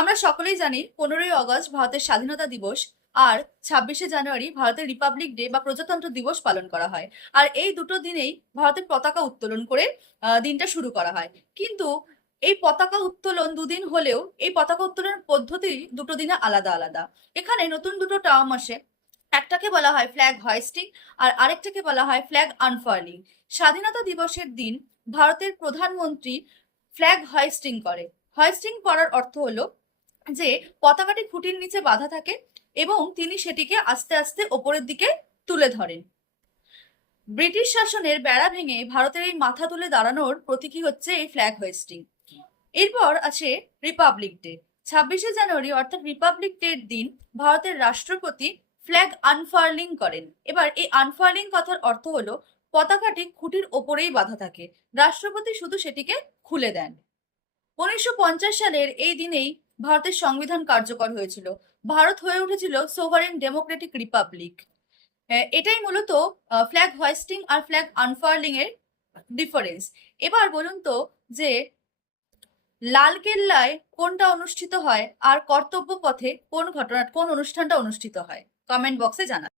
আমরা সকলেই জানি 15ই আগস্ট ভারতের স্বাধীনতা দিবস আর 26শে জানুয়ারি ভারতের রিপাবলিক ডে বা প্রজাতন্ত্র দিবস পালন করা হয়। আর এই দুটো দিনেই ভারতের পতাকা উত্তোলন করে দিনটা শুরু করা হয়। কিন্তু এই পতাকা উত্তোলন দুদিন হলেও এই পতাকা উত্তোলনের পদ্ধতি দুটো দিনে আলাদা আলাদা। এখানে নতুন দুটো টার্ম আসে। একটাকে বলা হয় ফ্ল্যাগ হোয়েস্টিং আর আরেকটাকে বলা হয় ফ্ল্যাগ আনফার্লিং। স্বাধীনতা দিবসের দিন ভারতের প্রধানমন্ত্রী ফ্ল্যাগ হোয়েস্টিং করে। হোয়েস্টিং করার অর্থ হলো যে পতাকাটি খুঁটির নিচে বাঁধা থাকে এবং তিনি সেটিকে আস্তে আস্তে ওপরের দিকে তুলে ধরেন। ব্রিটিশ শাসনের বেড়া ভেঙে ভারতের এই মাথা তুলে দাঁড়ানোর প্রতীকী হচ্ছে এই ফ্ল্যাগ হোয়েস্টিং। এরপর আছে রিপাবলিক ডে। 26শে জানুয়ারি অর্থাৎ রিপাবলিক ডের দিন ভারতের রাষ্ট্রপতি ফ্ল্যাগ আনফার্লিং করেন। এবার এই আনফার্লিং কথার অর্থ হলো পতাকাটি খুঁটির ওপরেই বাঁধা থাকে, রাষ্ট্রপতি শুধু সেটিকে খুলে দেন। 1950 সালের এই দিনেই ভারতের সংবিধান কার্যকর হয়েছিল। ভারত হয়ে উঠেছিল সোভারেন ডেমোক্রেটিক রিপাবলিক। এটাই মূলত ফ্ল্যাগ হোয়েস্টিং আর ফ্ল্যাগ আনফার্লিং এর ডিফারেন্স। এবার বলুন তো যে লালকেল্লায় কোনটা অনুষ্ঠিত হয় আর কর্তব্য পথে কোন অনুষ্ঠানটা অনুষ্ঠিত হয়? কমেন্ট বক্সে জানান।